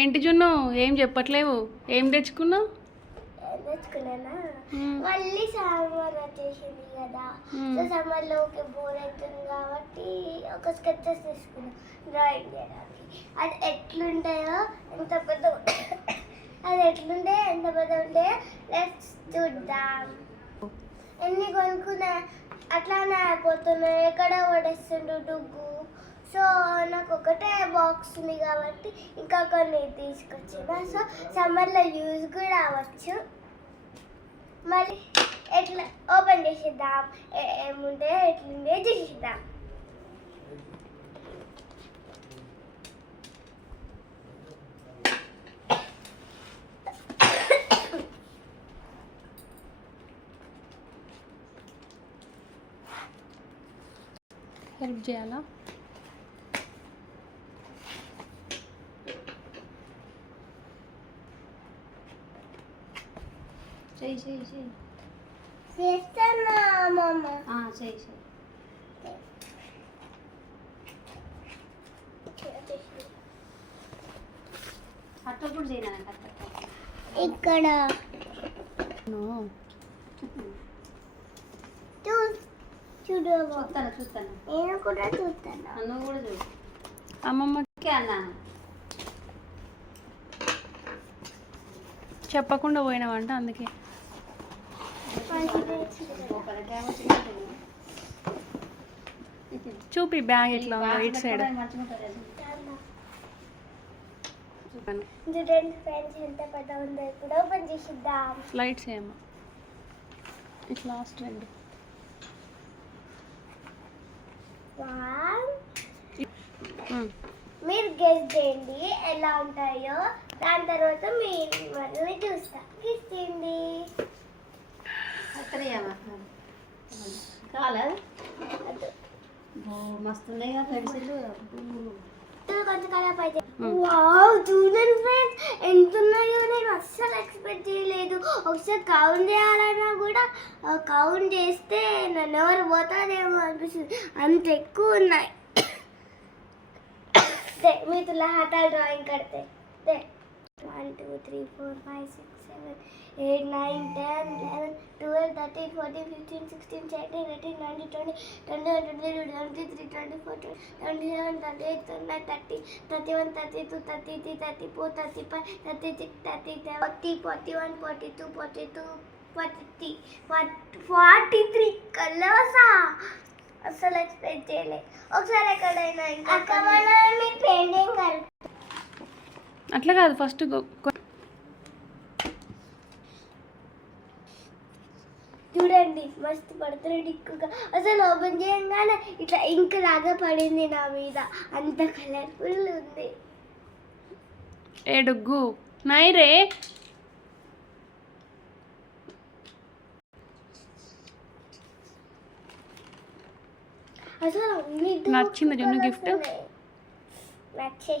ఏంటి జున్ను ఏం చెప్పట్లేవు? ఏం తెచ్చుకున్నావు? తెచ్చుకున్నానా మళ్ళీ సమ్మర్ వచ్చేసింది కదా. సో సమ్మర్లో ఓకే బోర్ అవుతుంది కాబట్టి ఒక స్కెచెస్ తీసుకున్నాను డ్రాయింగ్ చేయడానికి. అది ఎట్లుంటాయో ఎంత పెద్ద అది ఎట్లుంటే ఎంత పెద్ద ఉంటాయో లెట్స్ చూద్దాం. ఎన్ని కొనుక్కున్నా అట్లానే అయిపోతున్నాయి, ఎక్కడ పడేస్తుండు డుగ్గు. సో నాకు ఒకటే బాక్స్ ఉంది కాబట్టి ఇంకా కొన్ని తీసుకొచ్చిన. సో సమ్మర్లో యూజ్ కూడా అవ్వచ్చు. మళ్ళీ ఎట్లా ఓపెన్ చేసేద్దాం, ఏముంటే ఎట్లుండే చూసేద్దాం. హెల్ప్ చేయాలా? చేస్తానా అమ్మమ్మ? ఇక్కడ చూస్తాను, నేను కూడా చూస్తాను. నువ్వు కూడా చూడు. అమ్మమ్మకి అన్నాను చెప్పకుండా పోయినావంట, అందుకే. చూపి బ్యాగ్ ఎట్లా ఉందో ఇటు సైడ్. లైట్స్ ఏమో ఇట్లా లాస్ట్ రెండు. మీరు గెస్ చేయండి ఎలా ఉంటాయో, దాని తర్వాత మీరు చూస్తా. గెస్ చేయండి. మస్తున్నాయి పెన్సిల్. కొంచెం కలర్ అయితే వావ్, చూడండి ఫ్రెండ్స్ ఎంత ఉన్నాయో. నేను అస్సలు ఎక్స్పెక్ట్ చేయలేదు. ఒకసారి కౌంట్ చేయాలన్నా కూడా కౌంట్ చేస్తే నన్ను ఎవరు పోతాదేమో అనిపిస్తుంది, అంత ఎక్కువ ఉన్నాయి. मी तुला हाताला ड्रॉइंग करते. दे 1 2 3 4 5 6 7 8 9 10 11 12 13 14 15 16 17 18 19 20 21 22 23 24 27 28 29 30 31 32 33 34 35 36 37 40 41 42 42 43 కలర్సా? అసలు ఎక్స్పెక్ట్ చేయలే. ఒకసారి ఎక్కడైనా పెయింటింగ్ అట్లా కాదు, ఫస్ట్ చూడండి మస్తు పడుతుంది డిక్కుగా. అసలు ఓపెన్ చేయగానే ఇట్లా ఇంక్ లాగా పడింది నా మీద, అంత కలర్ఫుల్ ఉంది. ఏ డుగ్గు నైరే అసలు నచ్చింది జున్ను గిఫ్ట్. నచ్చే